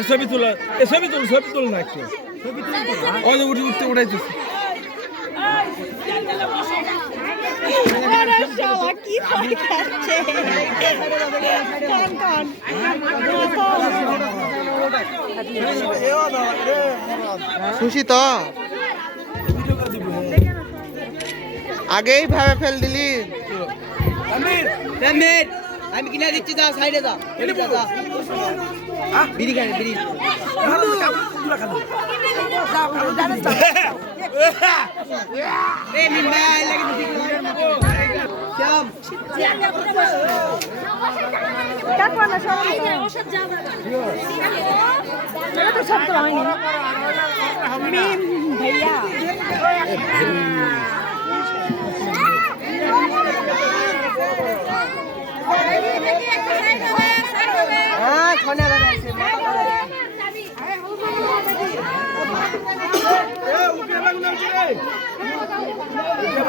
আর ছবি তোলা এ ছবি তুল ছবি তুল না একটু। যে উঠে উঠতে উঠাইতেছে। খুশি তো আগেই ভাবে ফেল দিলি। আমি কিনা দিচ্ছি যা সাইডে যা এদিকে যা, যা। বিড়ি খাই বিড়ি। এ